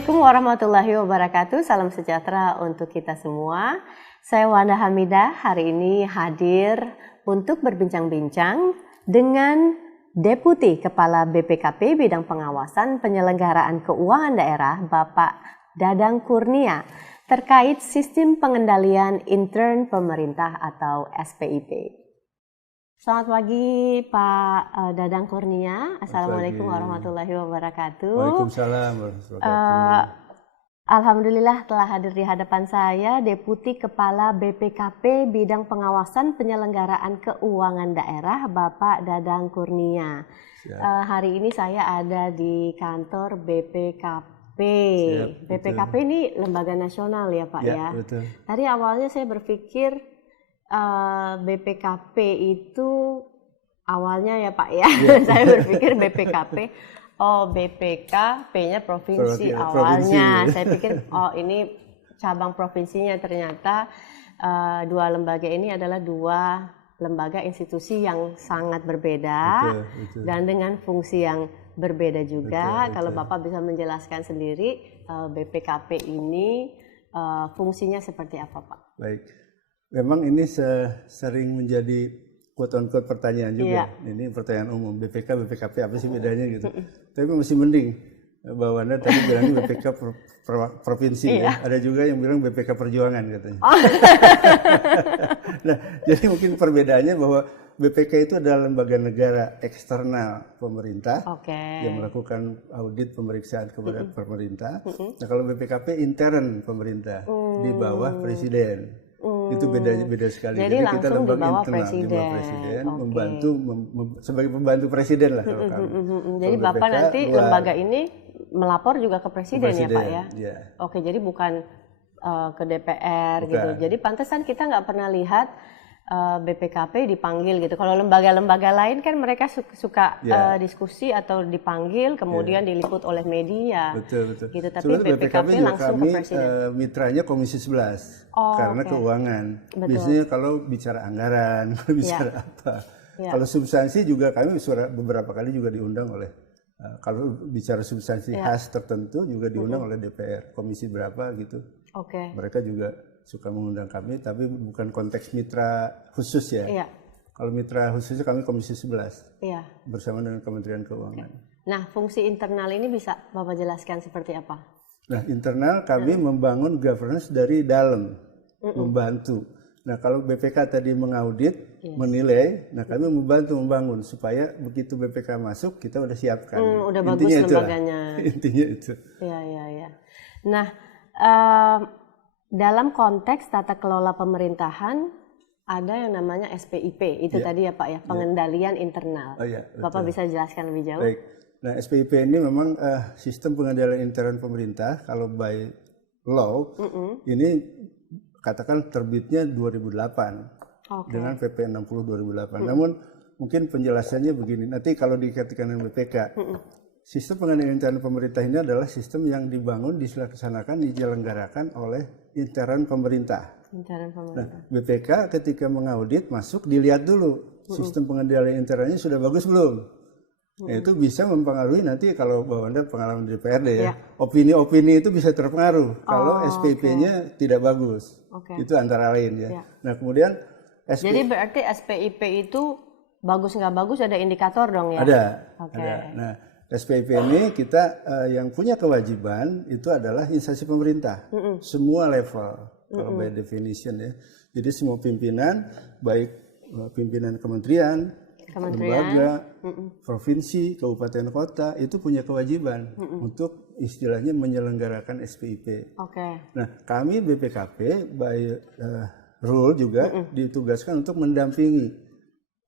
Assalamualaikum warahmatullahi wabarakatuh. Salam sejahtera untuk kita semua. Saya Wanda Hamidah hari ini hadir untuk berbincang-bincang dengan Deputi Kepala BPKP Bidang Pengawasan Penyelenggaraan Keuangan Daerah Bapak Dadang Kurnia terkait sistem pengendalian intern pemerintah atau SPIP. Selamat pagi Pak Dadang Kurnia. Assalamualaikum warahmatullahi wabarakatuh. Waalaikumsalam warahmatullahi wabarakatuh. Alhamdulillah telah hadir di hadapan saya Deputi Kepala BPKP Bidang Pengawasan Penyelenggaraan Keuangan Daerah Bapak Dadang Kurnia. Hari ini saya ada di kantor BPKP. Siap, BPKP betul. ini lembaga nasional ya Pak ya. Betul. Tadi awalnya saya berpikir BPKP itu awalnya ya Pak ya, saya berpikir BPKP, BPK, P-nya provinsi awalnya. Provinsi. Saya pikir ini cabang provinsinya, ternyata dua lembaga ini adalah dua lembaga institusi yang sangat berbeda betul. Dan dengan fungsi yang berbeda juga. Betul. Kalau Bapak bisa menjelaskan sendiri BPKP ini fungsinya seperti apa Pak? Baik. Memang ini sering menjadi quote-unquote pertanyaan juga. Ini pertanyaan umum. BPKP apa sih bedanya gitu. Tapi masih mending. Mbak Wanda tadi bilangnya BPK provinsi ya. Ada juga yang bilang BPK perjuangan katanya. Nah, jadi mungkin perbedaannya bahwa BPK itu adalah lembaga negara eksternal pemerintah yang melakukan audit pemeriksaan kepada pemerintah. Nah, kalau BPKP intern pemerintah di bawah presiden. Itu beda sekali. Jadi kita lembaga internal presiden. di bawah presiden, membantu sebagai pembantu presiden lah kalau kami. Jadi kalau Bapak BPK, nanti lembaga ini melapor juga ke presiden ya Pak ya? Ya. Oke, jadi bukan ke DPR gitu. Jadi pantesan kita nggak pernah lihat BPKP dipanggil gitu. Kalau lembaga-lembaga lain kan mereka suka diskusi atau dipanggil kemudian diliput oleh media. Betul. Gitu. Tapi BPKP langsung kami, ke presiden. mitranya Komisi 11 karena keuangan. Betul. Biasanya kalau bicara anggaran, bicara apa. Kalau substansi juga kami beberapa kali juga diundang oleh kalau bicara substansi khas tertentu juga diundang oleh DPR. Komisi berapa gitu. Mereka juga suka mengundang kami, tapi bukan konteks mitra khusus ya. Kalau mitra khususnya kami Komisi 11 bersama dengan Kementerian Keuangan. Nah, fungsi internal ini bisa Bapak jelaskan seperti apa? Nah, internal kami membangun governance dari dalam, membantu. Nah, kalau BPK tadi mengaudit, menilai, nah kami membantu membangun supaya begitu BPK masuk kita udah siapkan. Udah bagus lembaganya. Intinya itu. Iya. Nah, dalam konteks tata kelola pemerintahan ada yang namanya SPIP, itu tadi ya Pak ya, pengendalian internal. Bapak bisa jelaskan lebih jauh? Baik. Nah, SPIP ini memang sistem pengendalian intern pemerintah, kalau by law, ini katakan terbitnya 2008 dengan PP 60 2008. Namun mungkin penjelasannya begini, nanti kalau dikatakan dengan BPK, sistem pengendalian intern pemerintah ini adalah sistem yang dibangun, dilaksanakan, diselenggarakan oleh intern pemerintah. Nah, BPK ketika mengaudit masuk dilihat dulu sistem pengendalian internalnya sudah bagus belum. Nah, itu bisa mempengaruhi nanti kalau Mbak Wanda pengalaman di DPRD ya, opini-opini itu bisa terpengaruh kalau SPIP-nya tidak bagus. Itu antara lain ya. Nah, kemudian jadi berarti SPIP itu bagus nggak bagus ada indikator dong ya? Ada. Nah, SPIP ini kita yang punya kewajiban itu adalah instansi pemerintah, semua level kalau by definition ya. Jadi semua pimpinan, baik pimpinan kementerian, lembaga, provinsi, kabupaten kota itu punya kewajiban untuk istilahnya menyelenggarakan SPIP. Nah, kami BPKP by rule juga ditugaskan untuk mendampingi,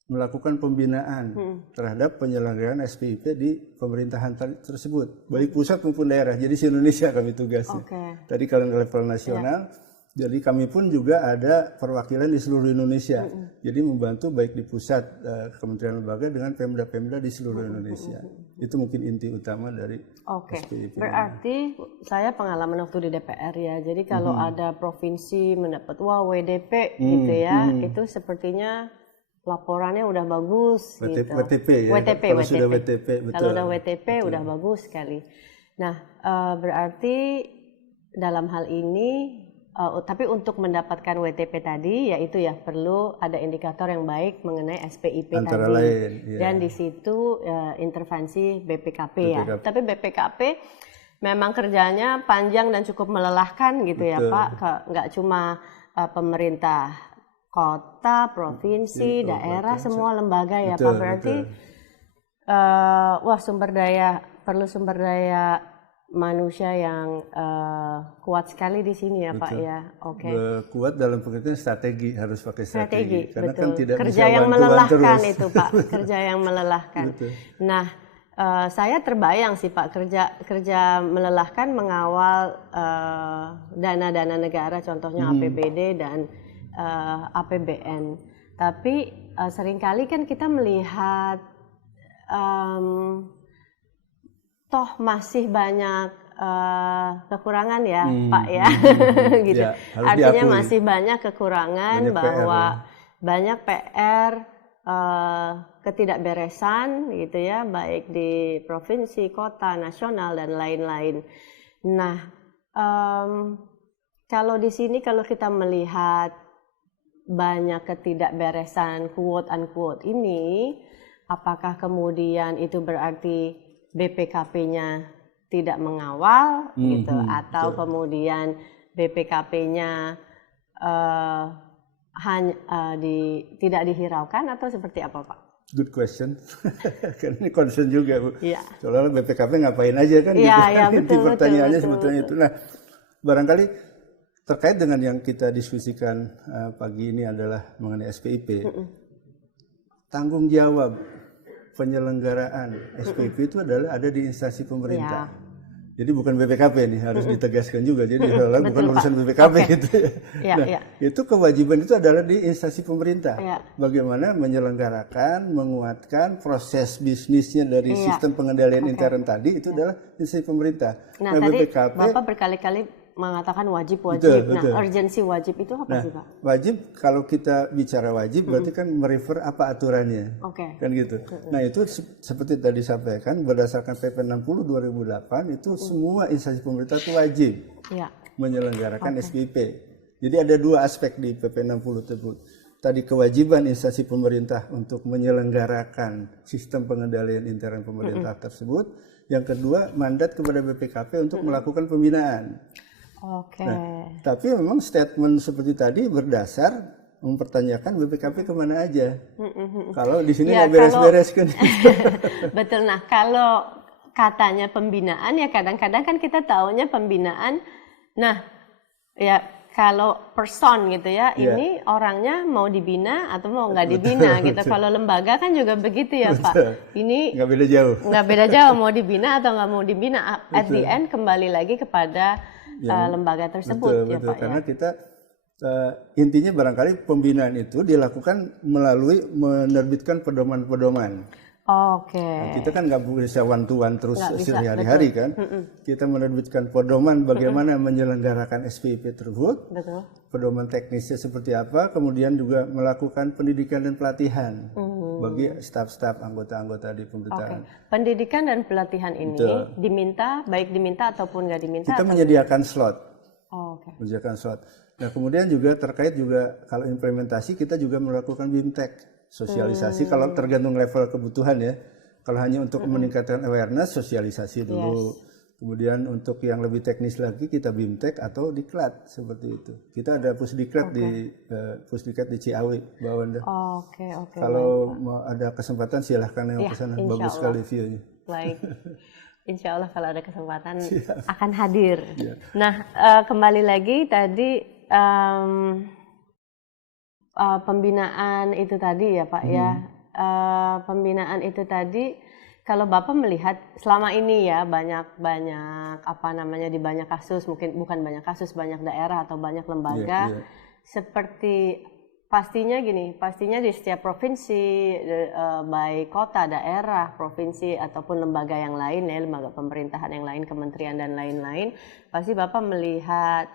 melakukan pembinaan terhadap penyelenggaraan SPIP di pemerintahan tersebut, baik pusat maupun daerah. Jadi di Indonesia kami tugasnya. Tadi kalau level nasional, jadi kami pun juga ada perwakilan di seluruh Indonesia. Jadi membantu baik di pusat kementerian lembaga dengan pemda-pemda di seluruh Indonesia. Itu mungkin inti utama dari SPIP. Berarti saya pengalaman waktu di DPR ya. Jadi kalau ada provinsi mendapat WDP gitu ya, itu sepertinya laporannya udah bagus gitu. WTP ya. WTP, Kalau sudah WTP, betul. Kalau udah WTP udah bagus sekali. Nah, berarti dalam hal ini, tapi untuk mendapatkan WTP tadi, yaitu ya perlu ada indikator yang baik mengenai SPIP Antara tadi. lain, ya. Dan di situ intervensi BPKP ya. Tapi BPKP memang kerjanya panjang dan cukup melelahkan gitu. Betul. Ya Pak, nggak cuma pemerintah kota, provinsi, daerah, semua lembaga ya Pak. Berarti wah perlu sumber daya manusia yang kuat sekali di sini ya. Betul. Pak ya. Oke. Kuat dalam pengertian strategi, harus pakai strategi. Karena betul. Kan tidak kerja bisa yang melelahkan terus. Itu Pak, kerja yang melelahkan. Betul. Nah, saya terbayang sih Pak, kerja melelahkan mengawal dana-dana negara, contohnya APBD dan APBN. Tapi seringkali kan kita melihat toh masih banyak kekurangan ya Pak ya, gitu. Ya, artinya diakui. Masih banyak kekurangan, banyak PR, ketidakberesan gitu ya, baik di provinsi, kota, nasional dan lain-lain. Nah, kalau di sini kalau kita melihat banyak ketidakberesan quote unquote ini, apakah kemudian itu berarti BPKP-nya tidak mengawal gitu, atau kemudian BPKP-nya tidak dihiraukan, atau seperti apa Pak? Good question. Kan ini concern juga Bu. Ya. Soalnya BPKP ngapain aja kan? Ya, gitu. Ya, betul, pertanyaannya betul, sebetulnya itu. Nah, barangkali terkait dengan yang kita diskusikan pagi ini adalah mengenai SPIP. Tanggung jawab penyelenggaraan SPIP itu adalah ada di instansi pemerintah. Ya. Jadi bukan BPKP nih, harus ditegaskan juga. Jadi bukan urusan BPKP gitu ya. Nah, itu kewajiban itu adalah di instansi pemerintah. Bagaimana menyelenggarakan, menguatkan proses bisnisnya dari sistem pengendalian intern tadi, itu adalah instansi pemerintah. Nah tadi BPKP, Bapak berkali-kali mengatakan wajib. Betul. Urgensi wajib itu apa sih Pak? Wajib, kalau kita bicara wajib berarti kan merefer apa aturannya. Kan gitu. Nah itu seperti tadi sampaikan, berdasarkan PP 60 2008 itu semua instansi pemerintah itu wajib menyelenggarakan SPIP. Jadi ada dua aspek di PP 60 tersebut. Tadi kewajiban instansi pemerintah untuk menyelenggarakan sistem pengendalian intern pemerintah tersebut. Yang kedua, mandat kepada BPKP untuk melakukan pembinaan. Nah, tapi memang statement seperti tadi berdasar mempertanyakan BPKP kemana aja. Kalau di sini nggak beres-beres kan. Betul. Nah, kalau katanya pembinaan ya kadang-kadang kan kita taunya pembinaan. Nah, ya kalau person gitu ya, ini orangnya mau dibina atau mau nggak dibina gitu. Kalau lembaga kan juga begitu ya Pak. Ini nggak beda jauh. Nggak beda jauh mau dibina atau nggak mau dibina. At the end kembali lagi kepada lembaga tersebut. Betul. Pak. Karena kita intinya barangkali pembinaan itu dilakukan melalui menerbitkan pedoman-pedoman. Nah, kita kan nggak bisa one to one terus sehari-hari kan. Kita menerbitkan pedoman bagaimana menyelenggarakan SPIP tersebut. Betul. Pedoman teknisnya seperti apa, kemudian juga melakukan pendidikan dan pelatihan bagi staf-staf anggota-anggota di pemerintahan. Pendidikan dan pelatihan ini diminta, baik diminta ataupun nggak diminta. Kita menyediakan slot. Menyediakan slot. Nah kemudian juga terkait juga kalau implementasi kita juga melakukan BIMTEK. Sosialisasi kalau tergantung level kebutuhan ya. Kalau hanya untuk meningkatkan awareness, sosialisasi dulu. Kemudian untuk yang lebih teknis lagi kita BIMTEK atau diklat seperti itu. Kita ada pusdiklat di pusdiklat di Ciawi, Mbak Wanda. Kalau mau ada kesempatan silahkan yang ke sana. Bagus sekali view-nya. Baik. Insya Allah kalau ada kesempatan akan hadir. Nah kembali lagi tadi. Pembinaan itu tadi ya Pak ya, pembinaan itu tadi kalau Bapak melihat selama ini ya banyak apa namanya di banyak kasus, mungkin bukan banyak kasus, banyak daerah atau banyak lembaga seperti pastinya di setiap provinsi, baik kota, daerah, provinsi ataupun lembaga yang lain ya, lembaga pemerintahan yang lain, kementerian dan lain-lain, pasti Bapak melihat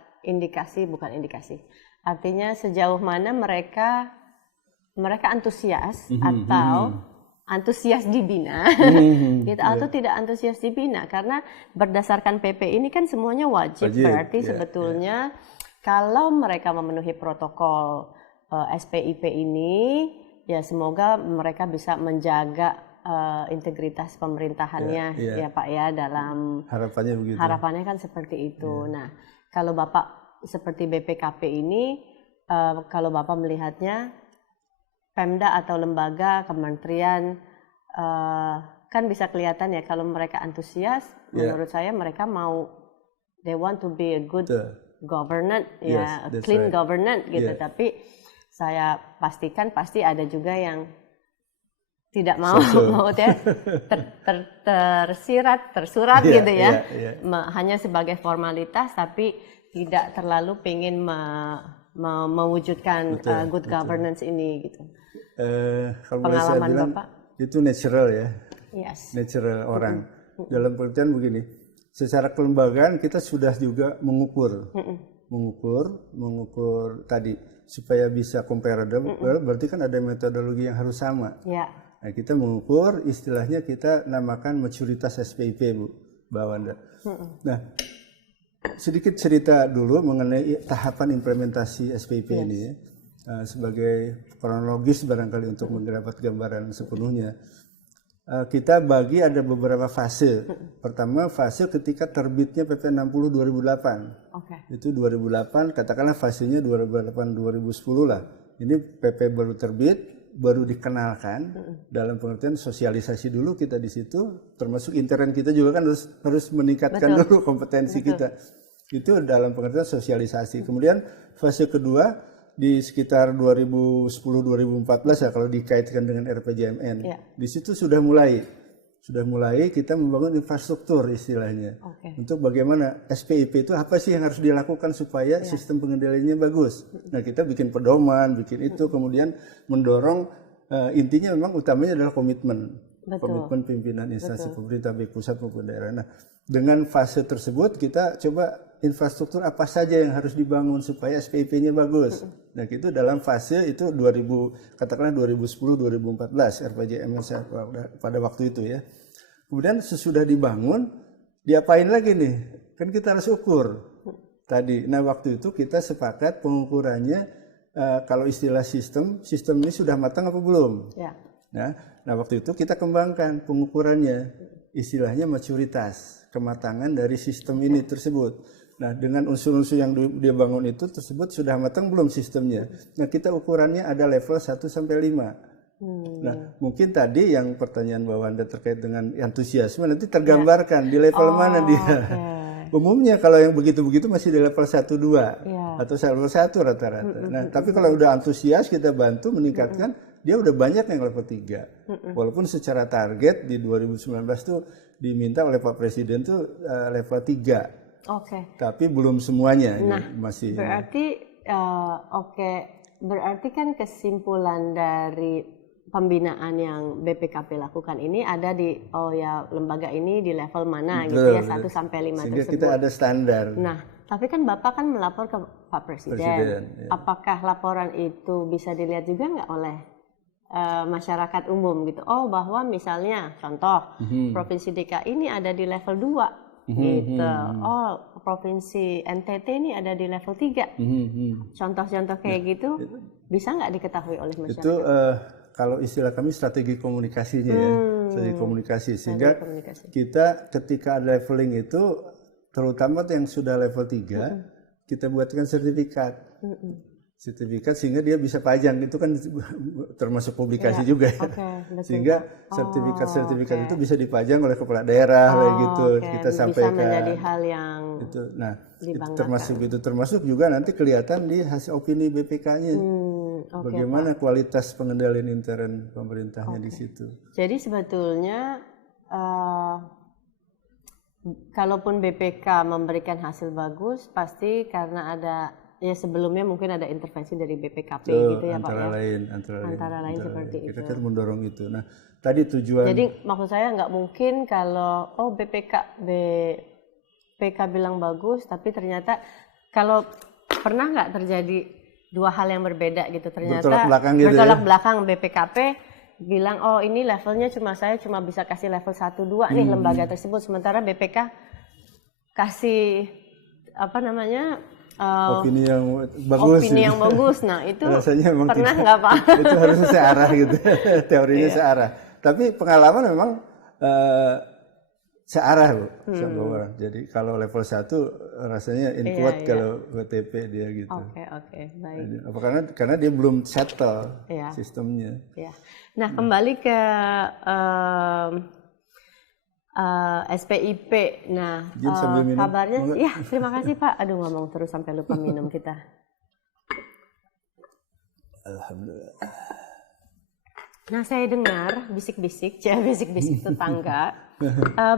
artinya sejauh mana mereka antusias atau antusias dibina gitu, atau tidak antusias dibina, karena berdasarkan PP ini kan semuanya wajib berarti sebetulnya kalau mereka memenuhi protokol SPIP ini ya semoga mereka bisa menjaga integritas pemerintahannya ya Pak ya, dalam harapannya begitu. Harapannya kan seperti itu. Nah, kalau Bapak seperti BPKP ini, kalau Bapak melihatnya Pemda atau lembaga kementerian kan bisa kelihatan ya kalau mereka antusias, menurut saya mereka mau, they want to be a good governance ya, clean governance gitu. Tapi saya pastikan pasti ada juga yang tidak mau tersurat gitu ya, hanya sebagai formalitas tapi tidak terlalu pengen mewujudkan good governance ini gitu. Kalau pengalaman bilang, Bapak itu natural ya, natural orang. Dalam pengertian begini, secara kelembagaan kita sudah juga mengukur tadi supaya bisa comparable, berarti kan ada metodologi yang harus sama. Nah, kita mengukur, istilahnya kita namakan maturitas SPIP, Bu, Mbak Wanda. Nah, sedikit cerita dulu mengenai tahapan implementasi SPIP ini ya. Sebagai kronologis barangkali untuk mendapat gambaran sepenuhnya. Kita bagi ada beberapa fase. Pertama fase ketika terbitnya PP 60 2008. Itu 2008, katakanlah fasenya 2008-2010 lah. Ini PP baru terbit, baru dikenalkan, dalam pengertian sosialisasi dulu kita di situ, termasuk intern kita juga kan harus meningkatkan dulu kompetensi kita. Itu dalam pengertian sosialisasi. Kemudian fase kedua di sekitar 2010-2014 ya kalau dikaitkan dengan RPJMN. Di situ sudah mulai kita membangun infrastruktur istilahnya. Untuk bagaimana SPIP itu apa sih yang harus dilakukan supaya sistem pengendaliannya bagus. Nah, kita bikin pedoman, bikin itu, kemudian mendorong, intinya memang utamanya adalah komitmen pimpinan instansi pemerintah baik pusat maupun daerah. Nah, dengan fase tersebut kita coba infrastruktur apa saja yang harus dibangun supaya SPIP-nya bagus. Nah, itu dalam fase itu katakanlah 2010-2014 RPJMN pada waktu itu ya. Kemudian sesudah dibangun, diapain lagi nih? Kan kita harus ukur tadi. Nah, waktu itu kita sepakat pengukurannya, kalau istilah sistem ini sudah matang apa belum? Nah, waktu itu kita kembangkan pengukurannya, istilahnya maturitas, kematangan dari sistem ini tersebut. Nah, dengan unsur-unsur yang dia bangun itu tersebut sudah matang belum sistemnya. Nah, kita ukurannya ada level 1 sampai 5. Nah, mungkin tadi yang pertanyaan Mbak Wanda terkait dengan antusiasme nanti tergambarkan di level mana dia. Umumnya kalau yang begitu-begitu masih di level 1 2 atau level 1 rata-rata. Nah, tapi kalau udah antusias kita bantu meningkatkan, dia udah banyak yang level 3. Walaupun secara target di 2019 tuh diminta oleh Pak Presiden tuh level 3. Tapi belum semuanya. Nah, masih. Berarti berarti kan kesimpulan dari pembinaan yang BPKP lakukan ini ada di lembaga ini di level mana gitu ya, 1 sampai 5 sehingga tersebut. Kita ada standar. Nah, tapi kan Bapak kan melapor ke Pak Presiden. Apakah laporan itu bisa dilihat juga nggak oleh masyarakat umum gitu? Oh, bahwa misalnya contoh Provinsi DKI ini ada di level 2. Gitu. Oh, provinsi NTT ini ada di level 3. Contoh-contoh kayak gitu bisa nggak diketahui oleh masyarakat? Itu kalau istilah kami strategi komunikasinya ya, strategi komunikasi. Sehingga kita ketika ada leveling itu, terutama yang sudah level 3, kita buatkan sertifikat. Sertifikat sehingga dia bisa pajang, itu kan termasuk publikasi juga ya. Sehingga sertifikat itu bisa dipajang oleh kepala daerah gitu. Kita sampaikan. Bisa menjadi hal yang itu. Nah, termasuk juga nanti kelihatan di hasil opini BPK-nya. Bagaimana kualitas pengendalian intern pemerintahnya di situ. Jadi sebetulnya kalaupun BPK memberikan hasil bagus pasti karena ada sebelumnya mungkin ada intervensi dari BPKP gitu ya Pak ya. Antara lain seperti itu. Kita mendorong itu. Nah, tadi tujuan. Jadi maksud saya nggak mungkin kalau BPK bilang bagus, tapi ternyata kalau pernah nggak terjadi dua hal yang berbeda gitu, ternyata bertolak belakang BPKP bilang, oh ini levelnya saya cuma bisa kasih level 1, 2 nih lembaga tersebut, sementara BPK kasih apa namanya opini yang bagus. Opini yang bagus. Nah itu rasanya memang pernah nggak Pak? Itu harusnya searah gitu, teorinya searah. Tapi pengalaman memang searah Bu, sama orang. Jadi kalau level 1 rasanya kuat kalau WTP dia gitu. Oke, baik. Jadi, karena dia belum settle sistemnya. Iya. Nah kembali ke SPIP. Nah kabarnya, ya terima kasih Pak. Aduh ngomong terus sampai lupa minum kita. Alhamdulillah. Nah saya dengar bisik-bisik tetangga.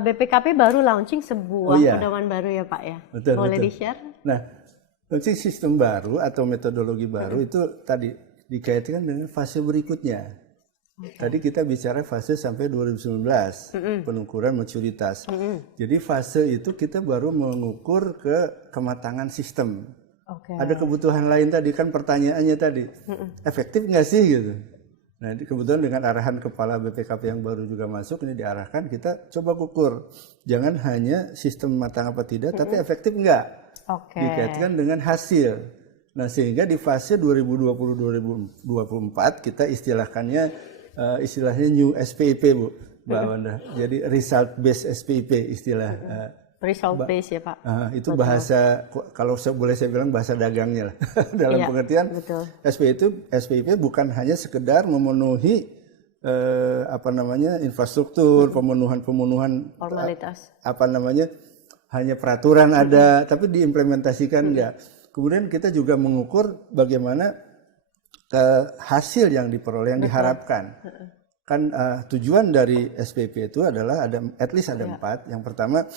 BPKP baru launching sebuah pedoman baru ya Pak ya. Betul, boleh di-share? Nah, launching sistem baru atau metodologi baru itu tadi dikaitkan dengan fase berikutnya. Tadi kita bicara fase sampai 2019 pengukuran maturitas. Jadi fase itu kita baru mengukur kematangan sistem. Ada kebutuhan lain tadi kan pertanyaannya tadi efektif nggak sih gitu. Nah, kebetulan dengan arahan kepala BPKP yang baru juga masuk, ini diarahkan kita coba ukur. Jangan hanya sistem matang apa tidak, tapi efektif enggak. Dikaitkan dengan hasil. Nah, sehingga di fase 2020-2024 kita istilahnya new SPIP Bu, Mbak Wanda. Jadi result based SPIP istilah. Result based ya Pak. Itu bahasa, kalau boleh saya bilang bahasa dagangnya lah. Dalam pengertian SPIP bukan hanya sekedar memenuhi infrastruktur, pemenuhan formalitas. Hanya peraturan ada, tapi diimplementasikan enggak. Kemudian kita juga mengukur bagaimana hasil yang diperoleh, yang diharapkan. Kan tujuan dari SPIP itu adalah at least ada 4. Yang pertama,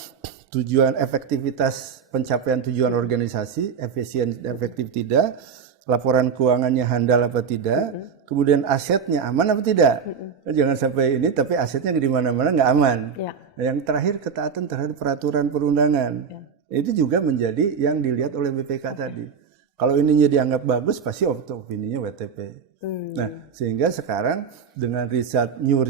tujuan efektivitas pencapaian tujuan organisasi, efisien dan efektif tidak, laporan keuangannya handal apa tidak, kemudian asetnya aman apa tidak. Jangan sampai ini tapi asetnya di mana-mana nggak aman. Nah, yang terakhir ketaatan terhadap peraturan perundangan. Itu juga menjadi yang dilihat oleh BPK tadi. Kalau ininya dianggap bagus pasti opininya WTP. Nah, sehingga sekarang dengan new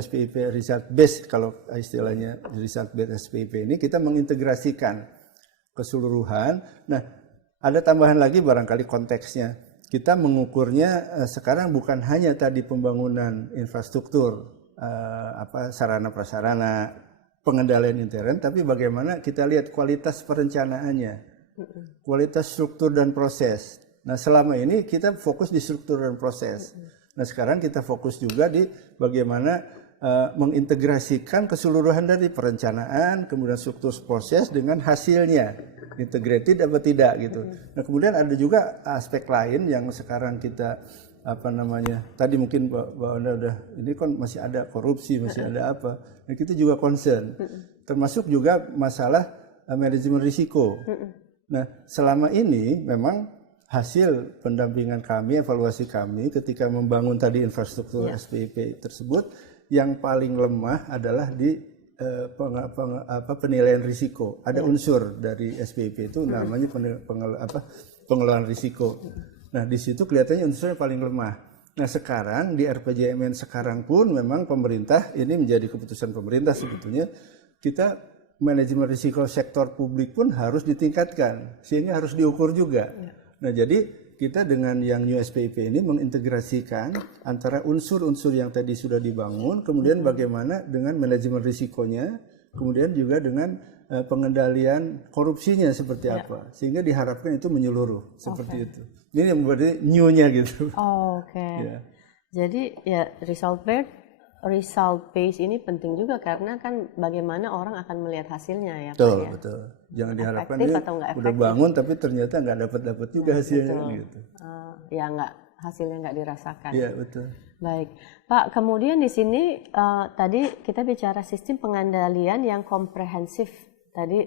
SPIP result based, kalau istilahnya result based SPIP ini kita mengintegrasikan keseluruhan. Nah, ada tambahan lagi barangkali konteksnya. Kita mengukurnya sekarang bukan hanya tadi pembangunan infrastruktur, sarana prasarana, pengendalian intern, tapi bagaimana kita lihat kualitas perencanaannya, kualitas struktur dan proses. Nah, selama ini kita fokus di struktur dan proses. Nah, sekarang kita fokus juga di bagaimana mengintegrasikan keseluruhan dari perencanaan, kemudian struktur proses dengan hasilnya, integrated apa tidak gitu. Nah, kemudian ada juga aspek lain yang sekarang kita tadi mungkin Mbak Anda udah, ini kan masih ada korupsi, masih ada apa. Nah, kita juga concern. Termasuk juga masalah manajemen risiko. Nah, selama ini memang hasil pendampingan kami, evaluasi kami ketika membangun tadi infrastruktur SPIP tersebut, yang paling lemah adalah di penilaian risiko. Ada unsur dari SPIP itu namanya pengelolaan risiko. Nah, di situ kelihatannya unsurnya paling lemah. Nah, sekarang di RPJMN sekarang pun memang pemerintah, ini menjadi keputusan pemerintah sebetulnya, kita manajemen risiko sektor publik pun harus ditingkatkan, sehingga harus diukur juga. Nah, jadi kita dengan yang new SPIP ini mengintegrasikan antara unsur-unsur yang tadi sudah dibangun, kemudian bagaimana dengan manajemen risikonya, kemudian juga dengan pengendalian korupsinya seperti apa, sehingga diharapkan itu menyeluruh seperti itu. Ini yang berarti new-nya gitu. Jadi ya result based ini penting juga karena kan bagaimana orang akan melihat hasilnya ya Pak ya. Betul. Jangan diharapkan ini udah bangun tapi ternyata nggak dapat juga hasilnya gitu. Hasilnya nggak dirasakan. Iya, betul. Baik, Pak. Kemudian di sini tadi kita bicara sistem pengendalian yang komprehensif tadi,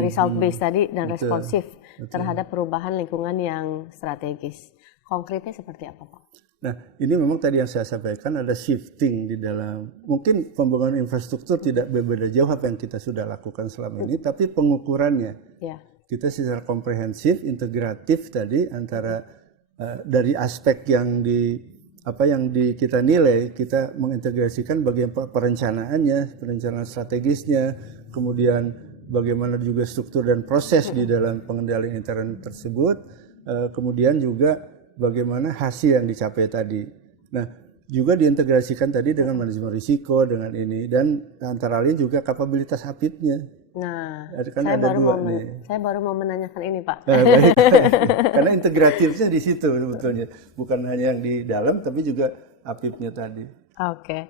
result based tadi dan responsif terhadap perubahan lingkungan yang strategis. Konkretnya seperti apa, Pak? Nah, ini memang tadi yang saya sampaikan ada shifting di dalam, mungkin pembangunan infrastruktur tidak berbeda jauh apa yang kita sudah lakukan selama ini, tapi pengukurannya. Kita secara komprehensif, integratif tadi antara dari aspek yang apa yang kita nilai, kita mengintegrasikan bagian perencanaannya, perencanaan strategisnya, kemudian bagaimana juga struktur dan proses di dalam pengendalian intern tersebut, kemudian juga bagaimana hasil yang dicapai tadi. Nah, juga diintegrasikan tadi dengan manajemen risiko, dengan ini, dan antara lain juga kapabilitas APIP-nya. Nah, kan saya baru mau menanyakan ini, Pak. Baik. Karena integratifnya di situ sebetulnya, bukan hanya yang di dalam, tapi juga APIP-nya tadi. Oke,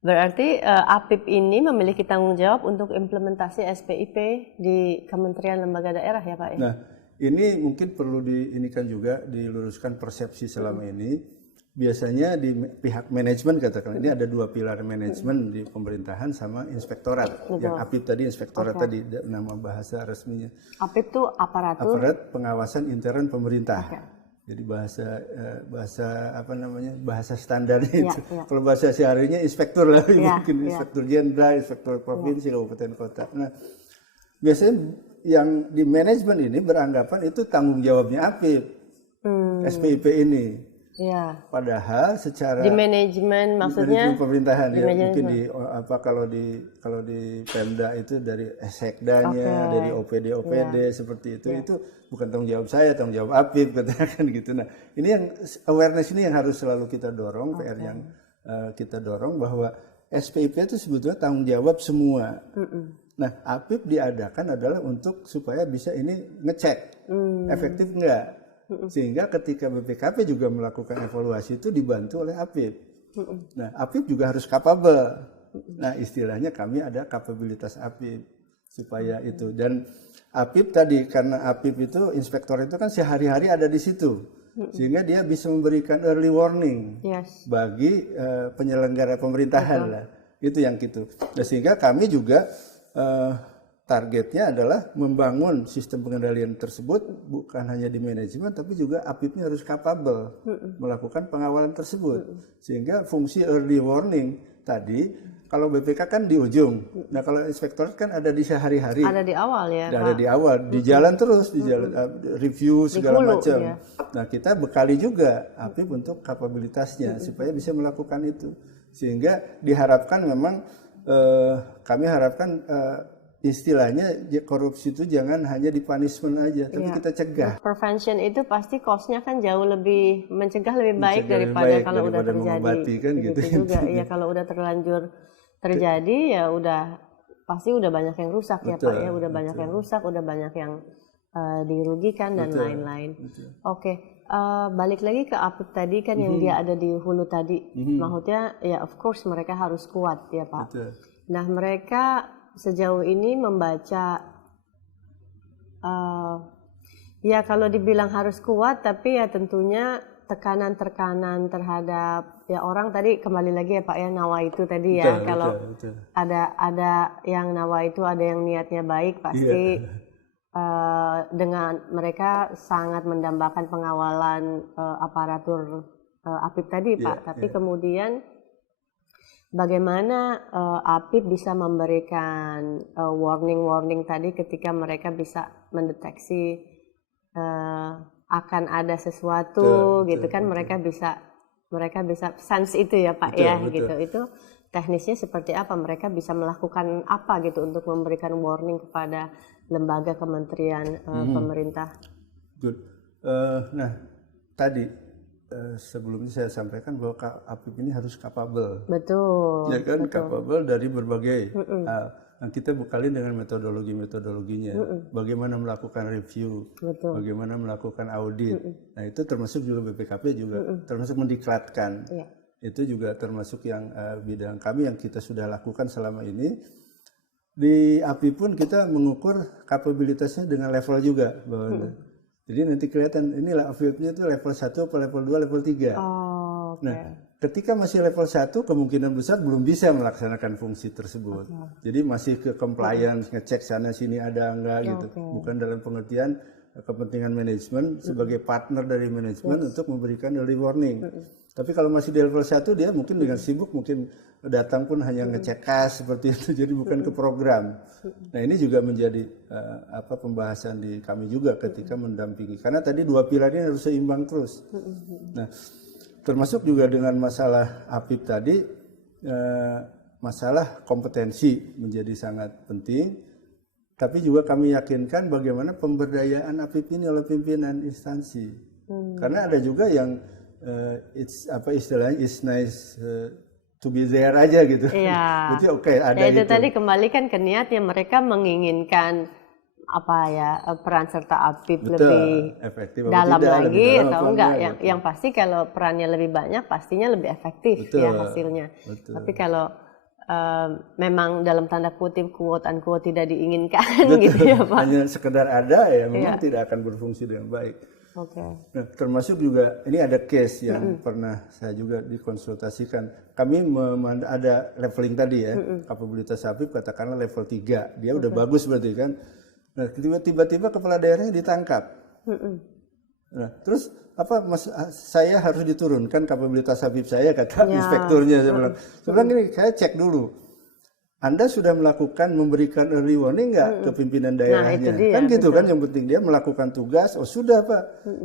berarti APIP ini memiliki tanggung jawab untuk implementasi SPIP di kementerian lembaga daerah ya, Pak? Nah, ini mungkin perlu diluruskan persepsi selama ini. Biasanya di pihak manajemen katakan ini ada dua pilar manajemen di pemerintahan sama inspektorat. Betul. Yang APIP tadi inspektorat tadi nama bahasa resminya. APIP itu aparat pengawasan intern pemerintah. Jadi bahasa standarnya itu. Kalau bahasa seharinya inspektur lah mungkin inspektur jenderal, inspektur provinsi, kabupaten kota. Nah, biasanya yang di manajemen ini beranggapan itu tanggung jawabnya APIP. SPIP ini. Ya. Padahal secara di manajemen maksudnya pemerintahan ya mungkin kalau di Pemda itu dari Sekdanya, dari OPD seperti itu itu bukan tanggung jawab saya, tanggung jawab APIP katakan gitu. Nah, ini yang awareness ini yang harus selalu kita dorong, PR yang kita dorong bahwa SPIP itu sebetulnya tanggung jawab semua. Nah, APIP diadakan adalah untuk supaya bisa ini ngecek efektif enggak. Sehingga ketika BPKP juga melakukan evaluasi itu dibantu oleh APIP. Nah, APIP juga harus capable. Nah, istilahnya kami ada kapabilitas APIP supaya itu. Dan APIP tadi, karena APIP itu, inspektor itu kan sehari-hari ada di situ. Sehingga dia bisa memberikan early warning bagi penyelenggara pemerintahan lah. Itu yang gitu. Nah, sehingga kami juga targetnya adalah membangun sistem pengendalian tersebut bukan hanya di manajemen tapi juga APIP-nya harus capable melakukan pengawalan tersebut. Sehingga fungsi early warning tadi kalau BPK kan di ujung. Nah, kalau inspektorat kan ada di sehari-hari. Ada di awal ya. Ada di awal, di jalan terus, di jalan review segala macam. Nah, kita bekali juga APIP untuk kapabilitasnya supaya bisa melakukan itu. Sehingga diharapkan memang kami harapkan istilahnya korupsi itu jangan hanya di punishment aja, tapi kita cegah. Prevention itu pasti cost-nya kan jauh lebih mencegah lebih baik daripada kalau udah terjadi. Kan, gitu juga. Ya kalau udah terlanjur terjadi ya udah pasti udah banyak yang rusak ya Pak ya, udah banyak yang rusak, udah banyak yang dirugikan dan lain-lain. Oke. Balik lagi ke APIP tadi kan yang dia ada di hulu tadi. Maksudnya ya of course mereka harus kuat ya Pak. Nah, mereka sejauh ini membaca ya kalau dibilang harus kuat tapi ya tentunya tekanan-tekanan terhadap ya orang tadi kembali lagi ya Pak ya nawa itu tadi ya kalau ada yang nawa itu ada yang niatnya baik pasti dengan mereka sangat mendambakan pengawalan aparatur APIP tadi Pak tapi kemudian bagaimana APIP bisa memberikan warning tadi ketika mereka bisa mendeteksi akan ada sesuatu gitu kan mereka bisa sense itu ya Pak gitu itu teknisnya seperti apa mereka bisa melakukan apa gitu untuk memberikan warning kepada lembaga kementerian pemerintah. Good. Nah tadi sebelumnya saya sampaikan bahwa APIP ini harus capable. Betul. Ya kan, capable dari berbagai hal. Nah, kita bekalin dengan metodologinya. Bagaimana melakukan review, bagaimana melakukan audit. Nah, itu termasuk juga BPKP juga, termasuk mendiklatkan. Itu juga termasuk yang bidang kami yang kita sudah lakukan selama ini. Di APIP pun kita mengukur kapabilitasnya dengan level juga. Jadi nanti kelihatan inilah APIP-nya itu level 1 atau level 2, level 3. Nah, ketika masih level 1 kemungkinan besar belum bisa melaksanakan fungsi tersebut. Jadi masih ke compliance, ngecek sana sini ada enggak gitu. Bukan dalam pengertian kepentingan manajemen sebagai partner dari manajemen untuk memberikan early warning. Tapi kalau masih di level 1 dia mungkin dengan sibuk mungkin datang pun hanya ngecek kas seperti itu jadi bukan ke program. Nah, ini juga menjadi pembahasan di kami juga ketika mendampingi. Karena tadi dua pilar ini harus seimbang terus. Nah, termasuk juga dengan masalah APIP tadi, masalah kompetensi menjadi sangat penting. Tapi juga kami yakinkan bagaimana pemberdayaan APIP ini oleh pimpinan instansi. Karena ada juga yang istilahnya it's nice to be there aja gitu. Iya. Jadi ada ya, itu itu. tadi kembalikan ke niatnya, mereka menginginkan peran serta APIP lebih efektif dalam tidak, lagi lebih dalam atau apa enggak. gitu. Yang pasti kalau perannya lebih banyak pastinya lebih efektif ya hasilnya. Tapi kalau memang dalam tanda kutip quote unquote tidak diinginkan gitu ya Pak. Hanya sekedar ada ya memang tidak akan berfungsi dengan baik. Nah, termasuk juga ini ada case yang pernah saya juga dikonsultasikan. Kami ada leveling tadi ya, kapabilitas APIP katakanlah level 3. Dia udah bagus berarti kan. Nah, tiba-tiba kepala daerahnya ditangkap. Nah, terus saya harus diturunkan kapabilitas APIP saya, kata inspekturnya. Saya bilang gini, saya cek dulu. Anda sudah memberikan early warning nggak ke pimpinan daerahnya? Kan gitu kan, yang penting dia melakukan tugas. Oh sudah Pak,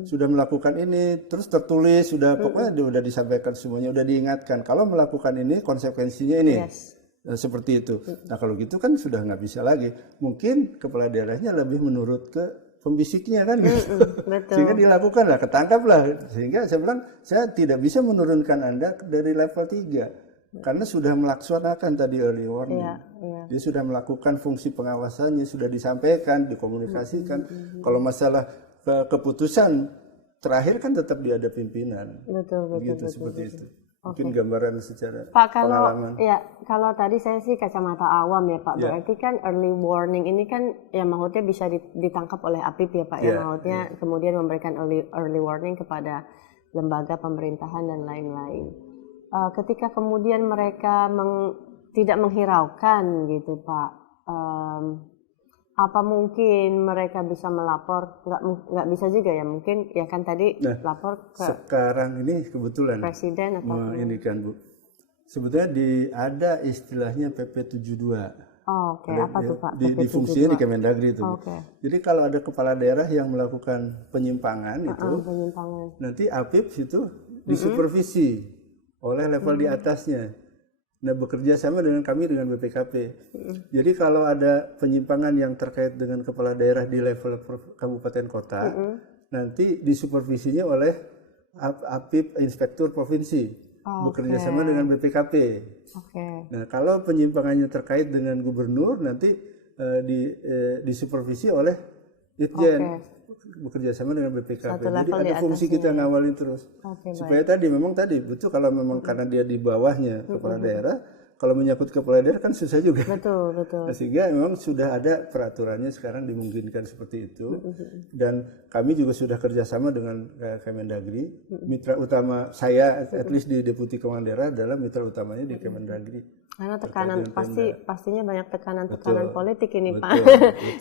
sudah melakukan ini, terus tertulis, pokoknya sudah disampaikan semuanya, sudah diingatkan. Kalau melakukan ini konsekuensinya ini, seperti itu. Nah kalau gitu kan sudah nggak bisa lagi. Mungkin kepala daerahnya lebih menurut ke pembisiknya kan, gitu. Sehingga dilakukanlah, ketangkaplah. Sehingga saya bilang saya tidak bisa menurunkan Anda dari level 3. Karena sudah melaksanakan tadi early warning. Dia sudah melakukan fungsi pengawasannya, sudah disampaikan, dikomunikasikan. Kalau masalah keputusan terakhir kan tetap di ada pimpinan. Betul. Seperti itu. Mungkin gambaran secara Pak, pengalaman. Kalau tadi saya sih kacamata awam ya Pak. Berarti kan early warning ini kan ya maksudnya bisa ditangkap oleh APIP ya Pak. Maksudnya kemudian memberikan early warning kepada lembaga pemerintahan dan lain-lain. Ketika kemudian mereka tidak menghiraukan gitu Pak, apa mungkin mereka bisa melapor? Nggak bisa juga ya, mungkin ya kan tadi lapor ke sekarang ini kebetulan presiden atau ini kan Bu, sebetulnya ada istilahnya PP 72. Apa tuh Pak? Di fungsinya di Kemendagri itu. Jadi kalau ada kepala daerah yang melakukan penyimpangan nanti APIP itu disupervisi oleh level di atasnya. Nah, bekerja sama dengan kami dengan BPKP. Jadi kalau ada penyimpangan yang terkait dengan kepala daerah di level kabupaten kota, nanti disupervisinya oleh APIP Inspektur Provinsi. Bekerja sama dengan BPKP. Nah, kalau penyimpangannya terkait dengan gubernur, nanti disupervisi oleh Itjen. Bekerja sama dengan BPKP. Jadi ada fungsi kita ngawalin terus. Supaya memang betul kalau memang karena dia di bawahnya kepala daerah, kalau menyangkut kepala daerah kan susah juga. Betul. Nah, sehingga memang sudah ada peraturannya sekarang dimungkinkan seperti itu. Dan kami juga sudah kerjasama dengan Kemendagri. Mitra utama saya, at least di Deputi Keuangan Daerah, adalah mitra utamanya di Kemendagri. Karena tekanan pastinya banyak tekanan politik ini Pak.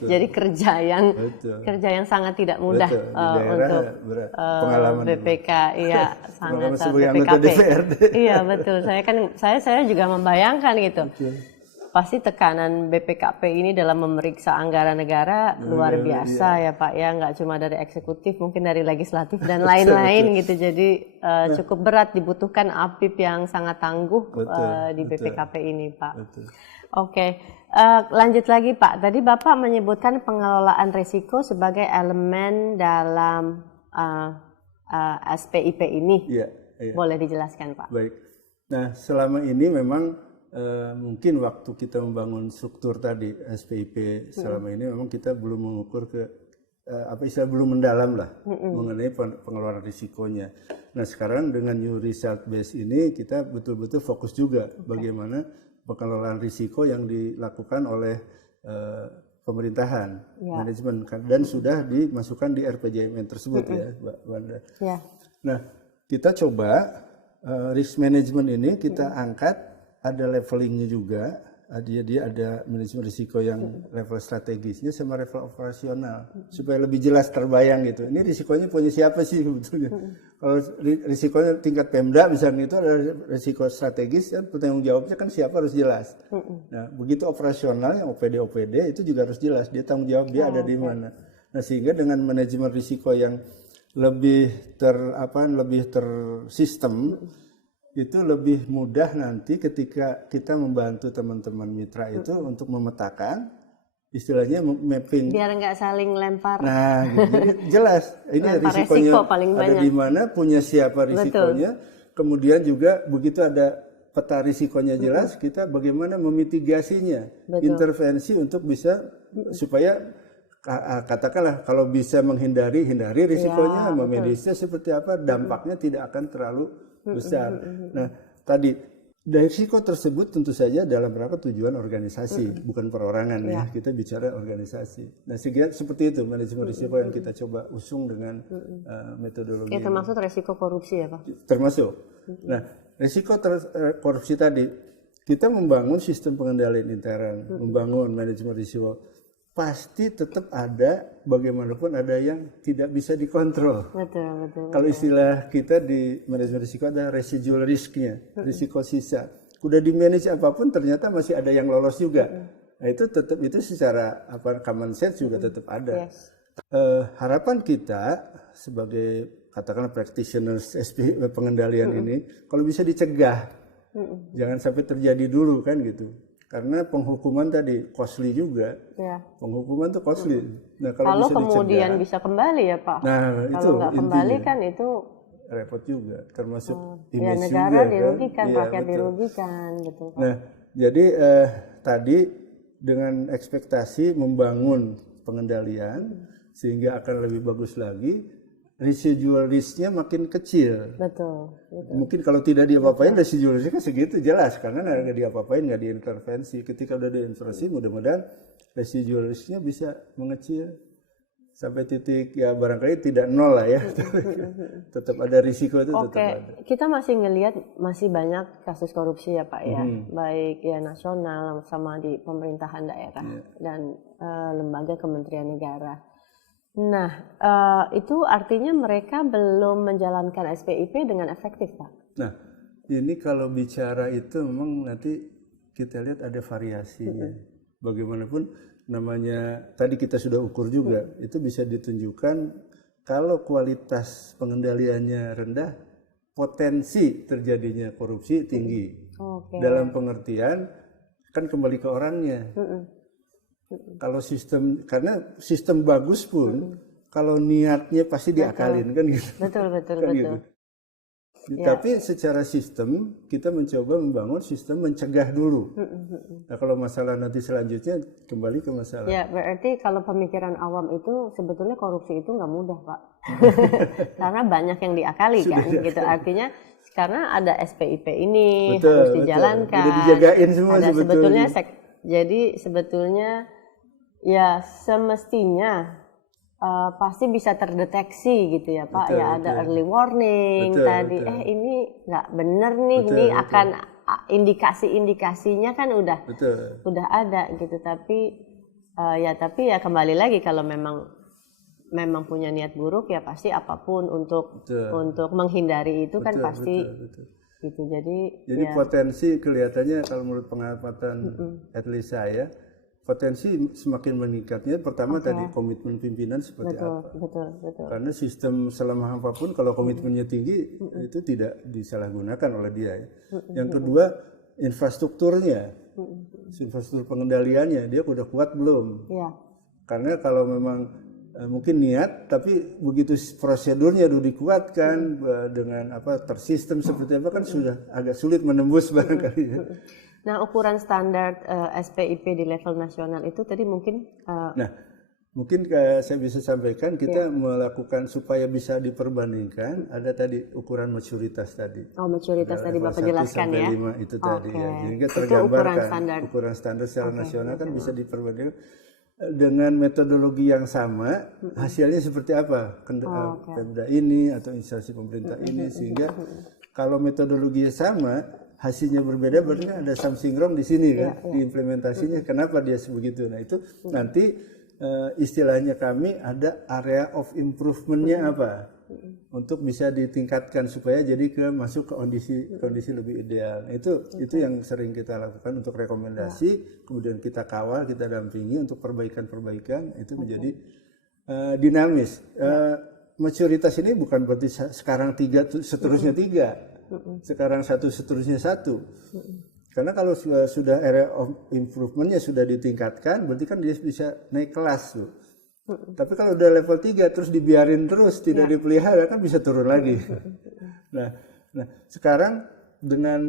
Jadi kerja yang sangat tidak mudah untuk BPK, sangat BPKP. Iya betul. Saya juga membayangkan gitu. Pasti tekanan BPKP ini dalam memeriksa anggaran negara luar biasa ya Pak ya, nggak cuma dari eksekutif, mungkin dari legislatif dan lain-lain gitu. Jadi cukup berat, dibutuhkan APIP yang sangat tangguh di BPKP ini Pak. Oke, lanjut lagi Pak. Tadi Bapak menyebutkan pengelolaan risiko sebagai elemen dalam SPIP ini. Boleh dijelaskan Pak? Baik. Nah, selama ini memang mungkin waktu kita membangun struktur tadi SPIP selama ini memang kita belum mengukur belum mendalam lah mengenai pengelolaan risikonya. Nah sekarang dengan new result base ini kita betul-betul fokus juga bagaimana pengelolaan risiko yang dilakukan oleh pemerintahan, manajemen dan sudah dimasukkan di RPJMN tersebut ya Mbak Wanda. Nah kita coba risk management ini kita angkat. Ada levelingnya juga, dia ada manajemen risiko yang level strategisnya sama level operasional supaya lebih jelas terbayang gitu. Ini risikonya punya siapa sih sebetulnya? Kalau risikonya tingkat Pemda misalnya itu ada risiko strategis kan penanggung jawabnya kan siapa harus jelas. Nah begitu operasional yang OPD itu juga harus jelas dia tanggung jawab dia ada di mana. Nah sehingga dengan manajemen risiko yang lebih tersistem, itu lebih mudah nanti ketika kita membantu teman-teman mitra itu untuk memetakan, istilahnya mapping. Biar nggak saling lempar. Nah, gitu. Jadi jelas ini risikonya resiko paling ada banyak. di mana, punya siapa risikonya. Kemudian juga begitu ada peta risikonya jelas, kita bagaimana memitigasinya, intervensi untuk bisa supaya katakanlah kalau bisa hindari risikonya, memedisnya seperti apa, dampaknya tidak akan terlalu besar. Nah, tadi dari risiko tersebut tentu saja dalam rangka tujuan organisasi, bukan perorangan ya. Kita bicara organisasi. Nah, sehingga seperti itu manajemen risiko yang kita coba usung dengan metodologi. Termasuk risiko korupsi ya Pak? Termasuk. Nah, risiko korupsi tadi, kita membangun sistem pengendalian intern, membangun manajemen risiko. Pasti tetap ada, bagaimanapun ada yang tidak bisa dikontrol. Betul. Kalau istilah kita di manajemen risiko ada residual risk-nya, risiko sisa. Udah di-manage apapun ternyata masih ada yang lolos juga. Nah itu tetap, itu secara common sense juga tetap ada. Harapan kita sebagai katakanlah practitioners pengendalian ini, kalau bisa dicegah, jangan sampai terjadi dulu kan gitu. Karena penghukuman tadi costly juga. Penghukuman tuh costly. Nah, kalau bisa kemudian bisa kembali ya Pak. Nah, kalau nggak kembali kan itu repot juga. Termasuk ya negara juga, dirugikan, kan? Rakyat dirugikan gitu. Nah, jadi tadi dengan ekspektasi membangun pengendalian sehingga akan lebih bagus lagi. Residual risk-nya makin kecil. Betul. Mungkin kalau tidak diapa-apain residual risk-nya segitu jelas karena nggak diapa-apain, nggak diintervensi. Ketika udah diintervensi, mudah-mudahan residual risk-nya bisa mengecil sampai titik ya barangkali tidak nol lah ya. Tetap ada risiko itu tetap ada. Kita masih ngelihat masih banyak kasus korupsi ya Pak ya, baik ya nasional sama di pemerintahan daerah dan lembaga kementerian negara. Nah, itu artinya mereka belum menjalankan SPIP dengan efektif, Pak? Nah, ini kalau bicara itu memang nanti kita lihat ada variasinya. Bagaimanapun namanya, tadi kita sudah ukur juga, itu bisa ditunjukkan kalau kualitas pengendaliannya rendah, potensi terjadinya korupsi tinggi. Dalam pengertian, kan kembali ke orangnya. Kalau sistem, karena sistem bagus pun, kalau niatnya pasti diakalin kan gitu. Betul. Gitu. Tapi secara sistem kita mencoba membangun sistem mencegah dulu. Nah kalau masalah nanti selanjutnya kembali ke masalah. Ya berarti kalau pemikiran awam itu sebetulnya korupsi itu nggak mudah Pak, karena banyak yang diakali kan. Gitu artinya karena ada SPIP ini harus dijalankan. Udah dijagain semua ada sebetulnya. Jadi sebetulnya ya semestinya pasti bisa terdeteksi gitu ya Pak. Ada early warning tadi. Ini nggak bener nih, ini akan indikasi-indikasinya kan udah ada gitu. Tapi ya kembali lagi kalau memang punya niat buruk ya pasti apapun untuk menghindari itu kan pasti. Gitu. Jadi ya. Potensi kelihatannya kalau menurut pengamatan at least saya, potensi semakin meningkatnya pertama tadi komitmen pimpinan seperti apa. Betul. Karena sistem selemah apapun kalau komitmennya tinggi itu tidak disalahgunakan oleh dia. Yang kedua infrastrukturnya, infrastruktur pengendaliannya dia udah kuat belum? Karena kalau memang mungkin niat, tapi begitu prosedurnya udah dikuatkan dengan tersistem seperti apa kan sudah agak sulit menembus barangkali. Nah, ukuran standar SPIP di level nasional itu tadi mungkin. Mungkin saya bisa sampaikan kita melakukan supaya bisa diperbandingkan. Ada tadi ukuran maturitas tadi. Maturitas tadi Bapak jelaskan ya. 1-5 itu tadi ya. Jadi kita tergambarkan ukuran standar secara nasional kan bisa diperbandingkan dengan metodologi yang sama, hasilnya seperti apa? Pemda ini atau instansi pemerintah ini, sehingga kalau metodologinya sama, hasilnya berbeda berarti ada something wrong di sini kan, di implementasinya. Kenapa dia sebegitu? Nah itu nanti istilahnya kami ada area of improvement-nya apa? Untuk bisa ditingkatkan supaya jadi masuk ke kondisi lebih ideal. Itu yang sering kita lakukan untuk rekomendasi, kemudian kita kawal, kita dampingi untuk perbaikan itu menjadi dinamis. maturitas ini bukan berarti sekarang 3 seterusnya 3, sekarang 1 seterusnya 1. Karena kalau sudah area of improvementnya sudah ditingkatkan, berarti kan dia bisa naik kelas tuh. Tapi kalau udah level 3 terus dibiarin terus tidak dipelihara kan bisa turun lagi. Nah sekarang dengan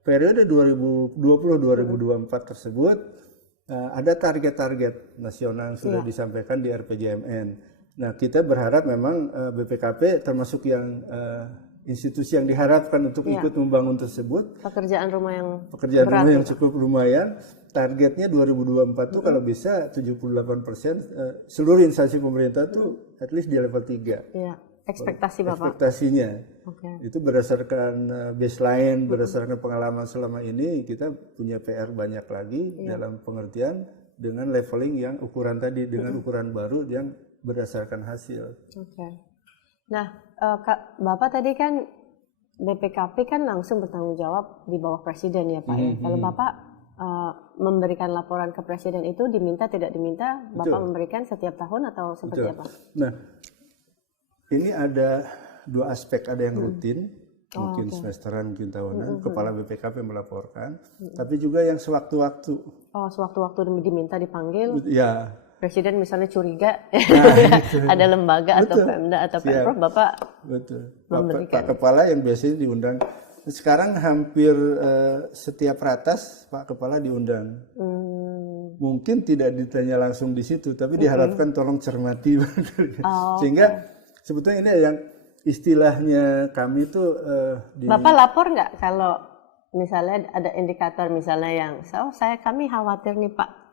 periode 2020-2024 tersebut ada target-target nasional yang sudah disampaikan di RPJMN. Nah, kita berharap memang BPKP termasuk yang institusi yang diharapkan untuk ikut membangun tersebut. Pekerjaan rumah yang cukup lumayan. Targetnya 2024 tuh kalau bisa 78% seluruh instansi pemerintah tuh at least di level 3. Iya. Ekspektasi Bapak? Ekspektasinya. Itu berdasarkan baseline, berdasarkan pengalaman selama ini, kita punya PR banyak lagi dalam pengertian dengan leveling yang ukuran tadi, dengan ukuran baru yang berdasarkan hasil. Nah, Bapak tadi kan BPKP kan langsung bertanggung jawab di bawah Presiden ya Pak ya. Kalau Bapak memberikan laporan ke Presiden itu diminta tidak diminta, Bapak memberikan setiap tahun atau seperti apa? Nah, ini ada 2 aspek, ada yang rutin, mungkin semesteran, mungkin tahunan, Kepala BPKP melaporkan, tapi juga yang sewaktu-waktu. Oh, sewaktu-waktu diminta dipanggil? Ya. Presiden misalnya curiga, ada lembaga atau Pemda atau Pemprov, Bapak memberikan. Pak Kepala yang biasanya diundang. Sekarang hampir setiap ratas Pak Kepala diundang. Mungkin tidak ditanya langsung di situ, tapi diharapkan tolong cermati. Sehingga sebetulnya ini yang istilahnya kami itu. Bapak lapor nggak kalau misalnya ada indikator misalnya yang, kami khawatir nih Pak.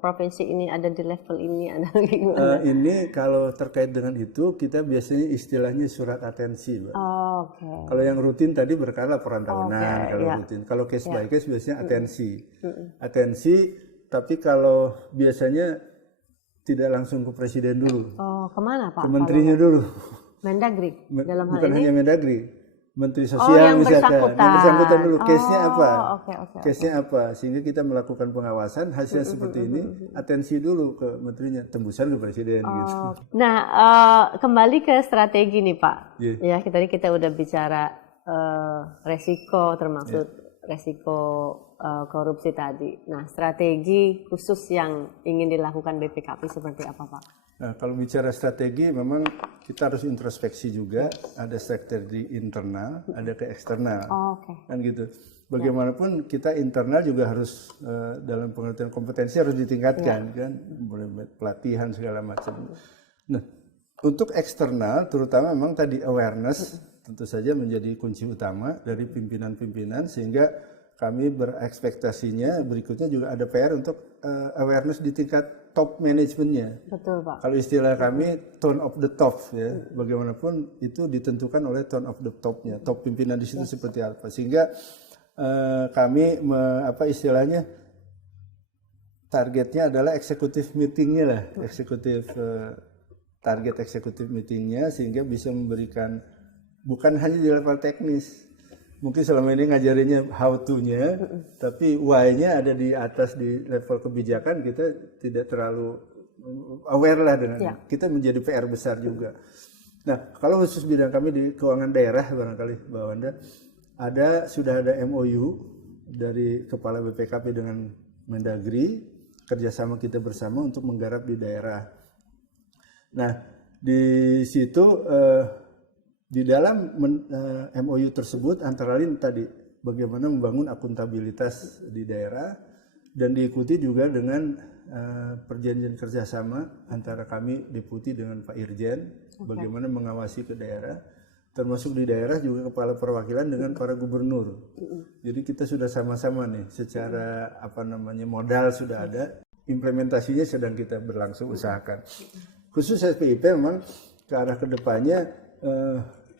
Provinsi ini ada di level ini, ada gimana? Ini kalau terkait dengan itu kita biasanya istilahnya surat atensi, Mbak. Kalau yang rutin tadi berkala laporan tahunan, kalau rutin. Kalau case by case biasanya atensi. Atensi, tapi kalau biasanya tidak langsung ke Presiden dulu. Kemana Pak? Ke menterinya dulu. Mendagri dalam hal bukan ini? hanya Mendagri. Menteri Sosial misalkan, yang bersangkutan dulu, case-nya apa? Case-nya apa? Sehingga kita melakukan pengawasan, hasil seperti ini, atensi dulu ke menterinya, tembusan ke Presiden gitu. Nah, kembali ke strategi nih Pak. Ya, tadi kita udah bicara resiko, termasuk resiko korupsi tadi. Nah, strategi khusus yang ingin dilakukan BPKP seperti apa Pak? Nah, kalau bicara strategi, memang kita harus introspeksi juga. Ada strategi internal, ada ke eksternal, kan gitu. Bagaimanapun kita internal juga harus dalam pengertian kompetensi harus ditingkatkan, kan, pelatihan segala macam. Nah, untuk eksternal, terutama memang tadi awareness tentu saja menjadi kunci utama dari pimpinan-pimpinan, sehingga kami berekspektasinya berikutnya juga ada PR untuk awareness di tingkat top manajemennya. Betul Pak. Kalau istilah kami tone of the top ya, bagaimanapun itu ditentukan oleh tone of the topnya, top pimpinan di situ seperti apa. Sehingga kami istilahnya targetnya adalah eksekutif meetingnya lah, target eksekutif meetingnya sehingga bisa memberikan bukan hanya di level teknis. Mungkin selama ini ngajarinnya how to-nya, tapi why-nya ada di atas di level kebijakan, kita tidak terlalu aware lah dengan kita menjadi PR besar juga. Nah, kalau khusus bidang kami di keuangan daerah barangkali Mbak Wanda, sudah ada MOU dari Kepala BPKP dengan Mendagri, kerjasama kita bersama untuk menggarap di daerah. Nah, di situ di dalam MOU tersebut antara lain tadi bagaimana membangun akuntabilitas di daerah dan diikuti juga dengan perjanjian kerjasama antara kami Deputi dengan Pak Irjen, bagaimana mengawasi ke daerah, termasuk di daerah juga kepala perwakilan dengan para gubernur. Jadi kita sudah sama-sama nih secara modal sudah ada, implementasinya sedang kita berlangsung usahakan. Khusus SPIP memang ke arah kedepannya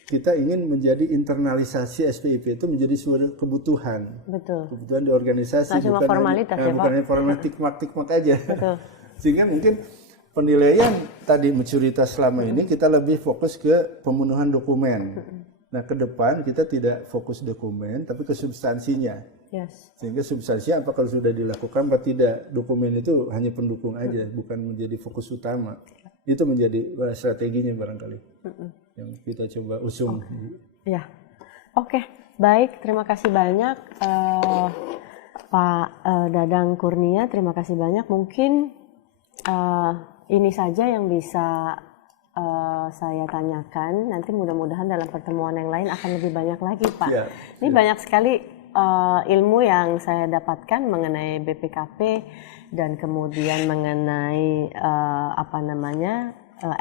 kita ingin menjadi internalisasi SPIP itu menjadi suatu kebutuhan. Betul. Kebutuhan di organisasi. Bukan formalitas ya Pak. Bukan hanya formalitas tikmak aja. Betul. Sehingga mungkin penilaian tadi maturitas selama ini kita lebih fokus ke pemenuhan dokumen. Nah ke depan kita tidak fokus dokumen tapi ke substansinya. Yes. Sehingga substansinya apakah sudah dilakukan atau tidak. Dokumen itu hanya pendukung aja, bukan menjadi fokus utama. Itu menjadi strateginya barangkali yang kita coba usung. Ya, oke, baik. Terima kasih banyak Pak Dadang Kurnia. Terima kasih banyak. Mungkin ini saja yang bisa saya tanyakan. Nanti mudah-mudahan dalam pertemuan yang lain akan lebih banyak lagi, Pak. Ini banyak sekali ilmu yang saya dapatkan mengenai BPKP dan kemudian mengenai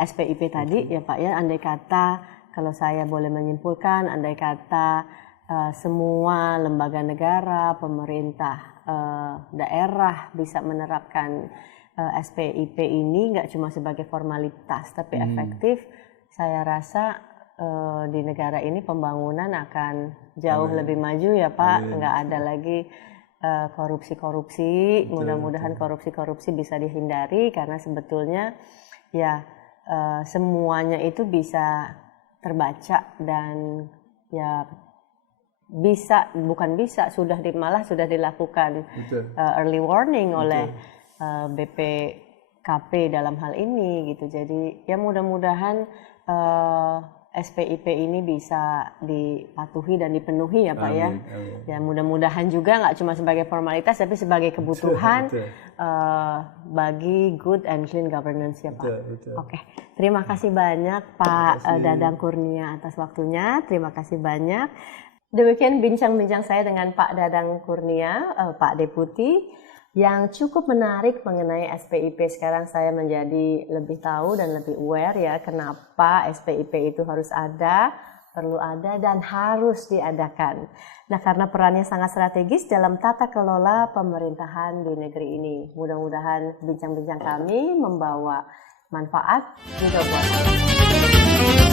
SPIP tadi ya Pak ya. Andai kata kalau saya boleh menyimpulkan, andai kata semua lembaga negara, pemerintah daerah bisa menerapkan SPIP ini nggak cuma sebagai formalitas tapi efektif, saya rasa di negara ini pembangunan akan jauh lebih maju ya Pak. Nggak ada lagi korupsi-korupsi. Mudah-mudahan korupsi-korupsi bisa dihindari karena sebetulnya ya semuanya itu bisa terbaca dan ya malah sudah dilakukan early warning oleh BPKP dalam hal ini gitu. Jadi ya mudah-mudahan SPIP ini bisa dipatuhi dan dipenuhi ya Pak ya. Ya mudah-mudahan juga nggak cuma sebagai formalitas tapi sebagai kebutuhan bagi good and clean governance ya Pak. Oke, terima kasih banyak Pak Dadang Kurnia atas waktunya. Terima kasih banyak. Demikian bincang-bincang saya dengan Pak Dadang Kurnia, Pak Deputi, yang cukup menarik mengenai SPIP. Sekarang saya menjadi lebih tahu dan lebih aware ya kenapa SPIP itu harus ada, perlu ada dan harus diadakan. Nah, karena perannya sangat strategis dalam tata kelola pemerintahan di negeri ini. Mudah-mudahan bincang-bincang kami membawa manfaat juga buat Anda.